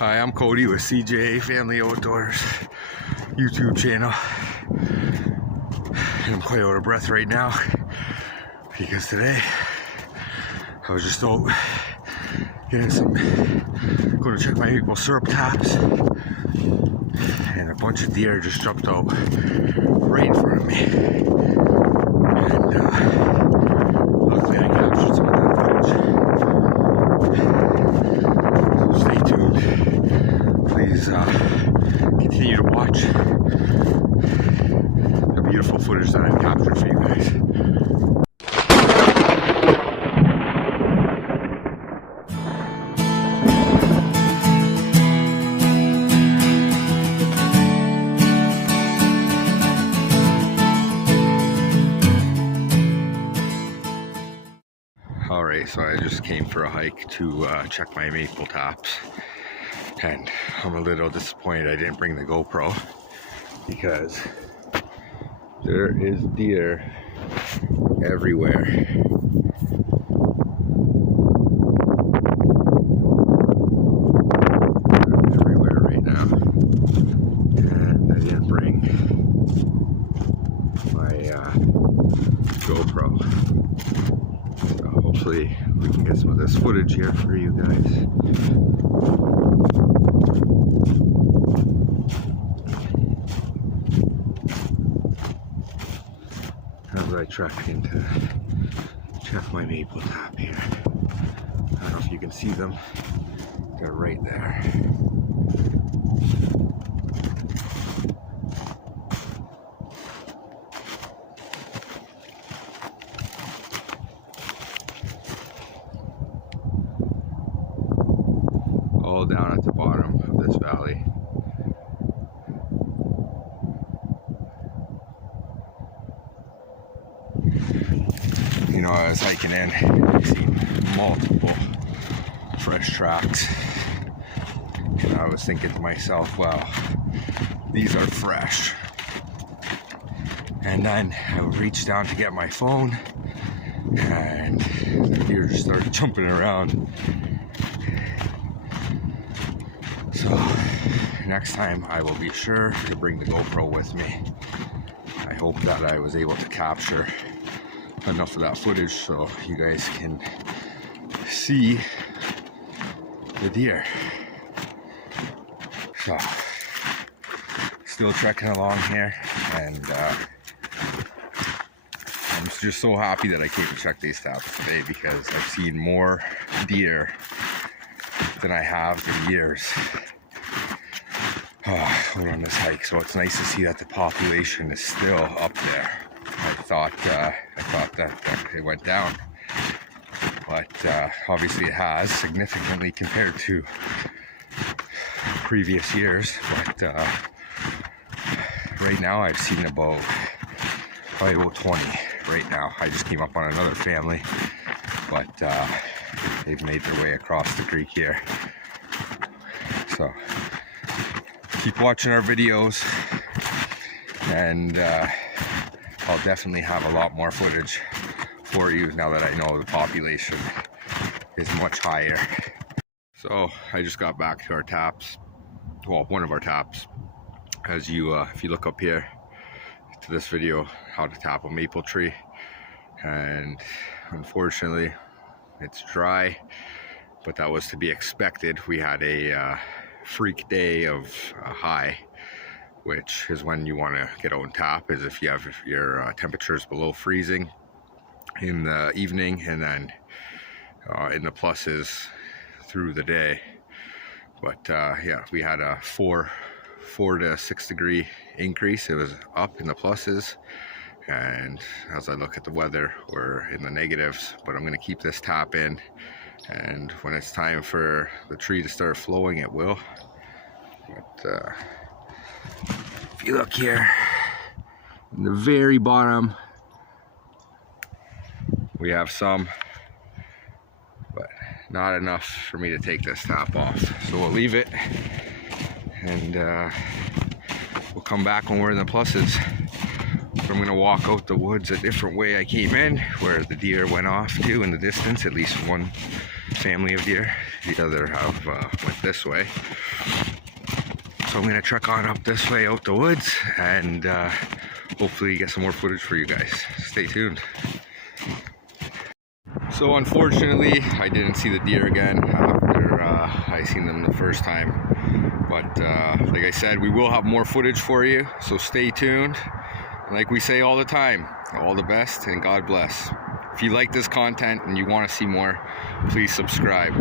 Hi, I'm Cody with CJ Family Outdoors YouTube channel. And I'm quite out of breath right now because today I was just out getting going to check my maple syrup taps, and a bunch of deer just jumped out right in front of me. And luckily I captured some of that footage. So stay tuned. Please continue to watch the beautiful footage that I've captured for you guys. Alright, so I just came for a hike to check my maple taps, and I'm a little disappointed I didn't bring the GoPro because there is deer everywhere. They're everywhere right now, and I didn't bring my GoPro. Hopefully we can get some of this footage here for you guys. As I trek into check my maple tap here. I don't know if you can see them. They're right there. All down at the bottom of this valley. You know, I was hiking in, I seen multiple fresh tracks, and I was thinking to myself, wow, these are fresh. And then I reached down to get my phone, and the deer just started jumping around. So next time I will be sure to bring the GoPro with me. I hope that I was able to capture enough of that footage so you guys can see the deer. So still trekking along here, and I'm just so happy that I came to check these taps today because I've seen more deer than I have in years out on this hike. So it's nice to see that the population is still up there. I thought that it went down, but obviously it has significantly compared to previous years. But right now I've seen probably about 20 right now. I just came up on another family, but they've made their way across the creek here. So keep watching our videos, and I'll definitely have a lot more footage for you now that I know the population is much higher. So I just got back to our taps, well, one of our taps. As you if you look up here to this video, how to tap a maple tree, and unfortunately it's dry, but that was to be expected. We had a freak day of high, which is when you want to get out and tap, is if you have your temperatures below freezing in the evening, and then in the pluses through the day. But yeah, we had a 4 to 6 degree increase. It was up in the pluses, and as I look at the weather, we're in the negatives. But I'm going to keep this tap in, and when it's time for the tree to start flowing, it will. But if you look here in the very bottom, we have some, but not enough for me to take this tap off. So we'll leave it, and we'll come back when we're in the pluses. But I'm gonna walk out the woods a different way I came in, where the deer went off to in the distance, at least one family of deer. The other have went this way. So I'm gonna trek on up this way out the woods and hopefully get some more footage for you guys. Stay tuned. So unfortunately, I didn't see the deer again after I seen them the first time. But like I said, we will have more footage for you, so stay tuned. Like we say all the time, all the best and God bless. If you like this content and you want to see more, please subscribe.